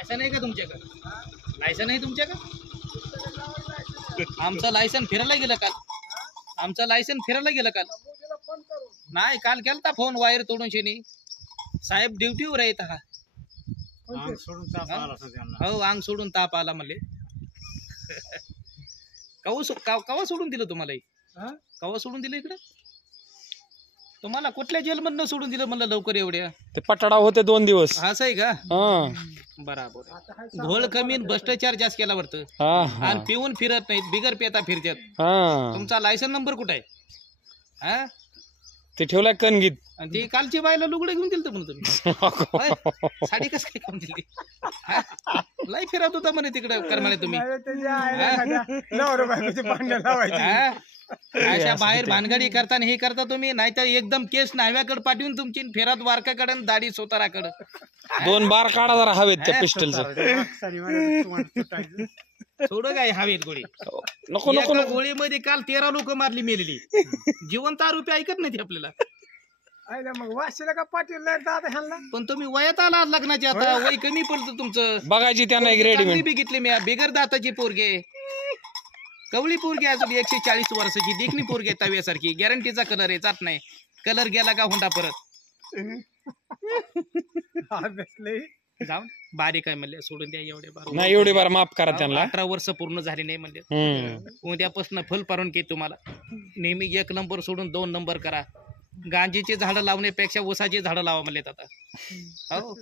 Licence आहे का तुमच्याकडे? लायसन आहे तुमच्याकडे? आमचं लायसन फिरायला गेलं काल. आमचं लायसन फिरायला गेलं काल. नाही काल केलता फोन वायर तोडून शेनी. साहेब ड्युटीवर आहेत हा. हो अंग सोडून ताप आला म्हणले. कवा सोडून दिलं तुम्हाला? कवा सोडून दिलं इकडं? तुम्हाला कुठल्या जेलमधनं सोडून दिलं म्हणलं लवकर एवढ्या? ते पटाडा होते 2 दिवस. असं आहे का? बराबर. घोळ कमी भ्रष्टाचार जास्त केला वाटतं. आणि पिऊन फिरत नाहीत, बिगर पेता फिरतात. तुमचा लायसन नंबर कुठे आहे? हा ते ठेवलाय कणगीत. आणि ती कालची बायला लुगडे घेऊन दिलं म्हणून तुम्ही साडी कसं काय घेऊन दिली? लय फिरत होता म्हणे तिकडे करमाने तुम्ही. अशा बाहेर भानगडी करताना हे करता तुम्ही, नाहीतर एकदम केस न्हाव्याकडे पाठवून तुमची फिरत वारकाकडे दाढी सोताराकडे. 2 बार काढा जरा हवेत त्या पिस्टलचं. थोडं काय हवेत गोळी. नको नको नको. गोळीमध्ये काल 13 लोक मारली मेलेली. जिवंत आरोपी ऐकत नाही आपल्याला. मग वाशीला का पाटील पण तुम्ही वयात आला लग्नाचे, आता वय कमी पडतं तुमचं. बघायची त्यांना एक रेडीमेड बघितली मी बिगर दाताची पोरगे, कवळी पोरगी अजून 140 वर्षाची देखणी पोरगी तव्यासारखी. गॅरंटीचा कलर आहे, जात नाही. कलर गेला का हुंडा परत. जाऊन बारीक आहे म्हणले, सोडून द्या एवढे बार. नाही एवढे बार माफ करा त्यांना. 18 वर्ष पूर्ण झाली नाही म्हणले. उद्यापासून फुल पारून की तुम्हाला नेहमी 1 नंबर सोडून 2 नंबर करा. गांजीची झाडं लावण्यापेक्षा ऊसाची झाडं लावा म्हणलेत आता. हो